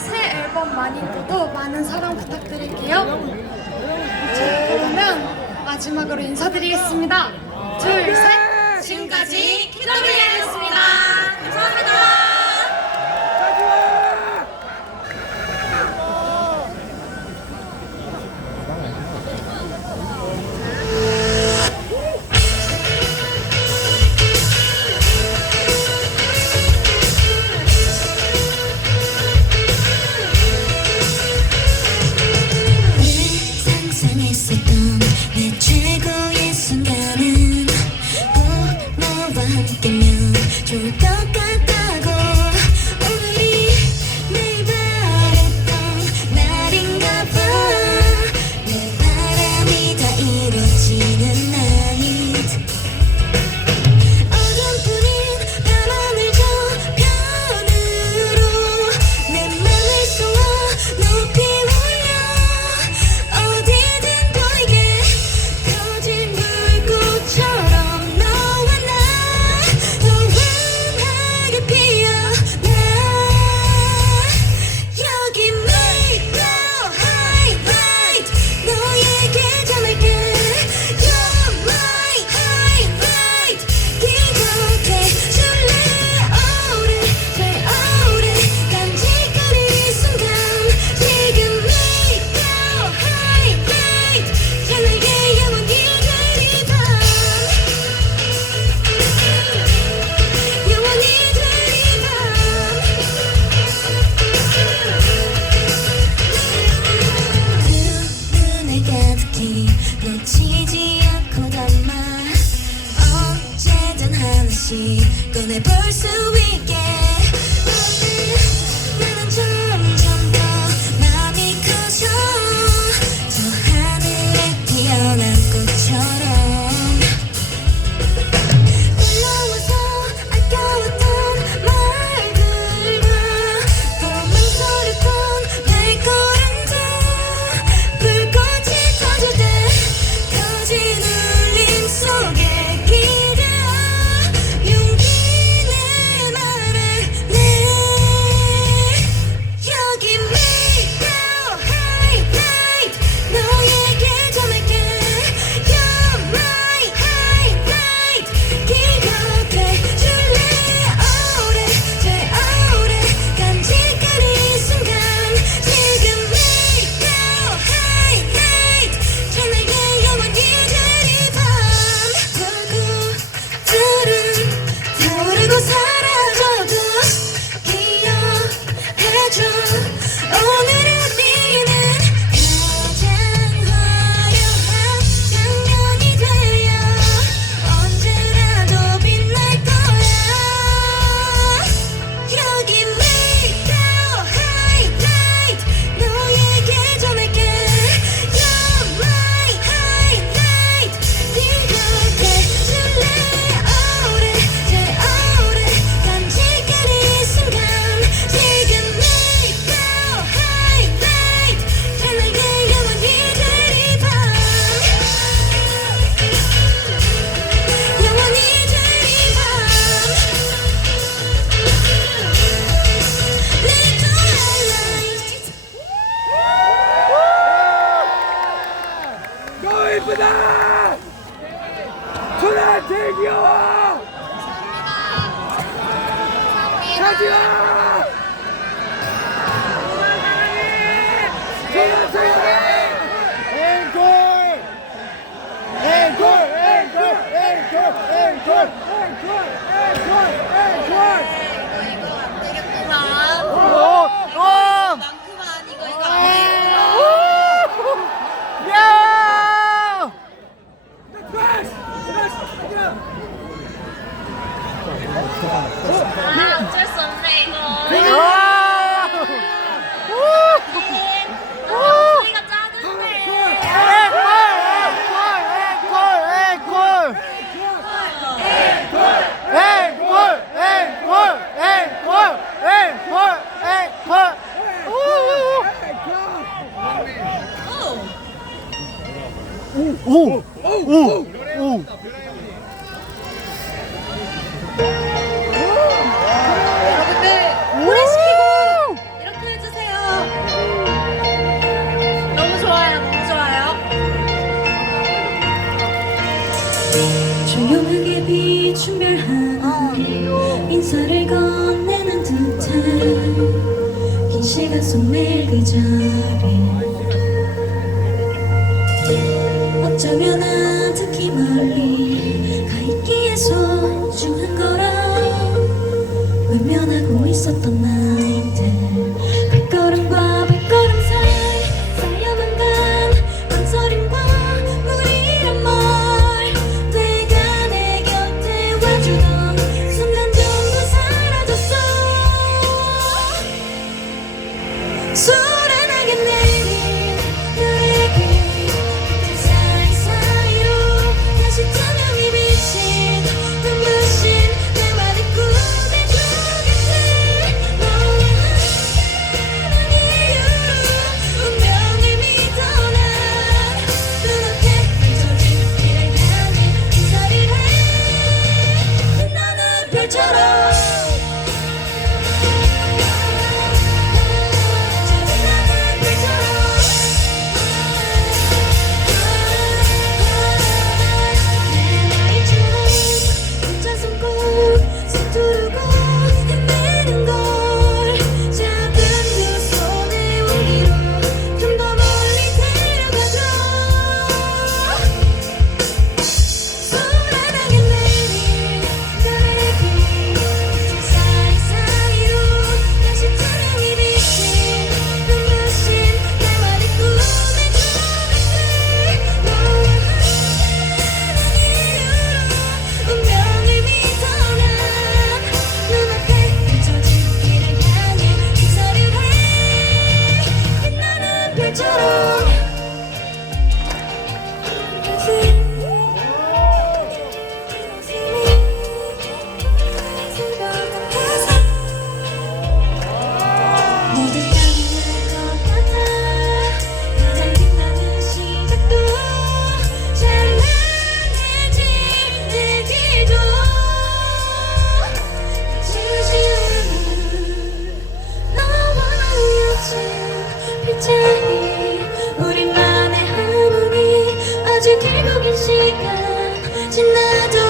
새 앨범 마닌드도 많은 사랑 부탁드릴게요. 그러면 마지막으로 인사드리겠습니다. 둘, 셋! 지금까지 퀸더블리였습니다. 감사합니다. been a person 제일 귀여워! 가지마! 조용히! 앵콜! 앵콜! 앵콜! 앵콜! 앵콜! 앵콜! 앵콜! 앵콜! 아 어쩔 수 없네 이거. 어. 매일 그 자리. 어쩌면 아득히 멀리 가 있기에 소중한 거라. 외면하고 있었던 나. 우리만의 하모니 아주 길고 긴 시간 지나도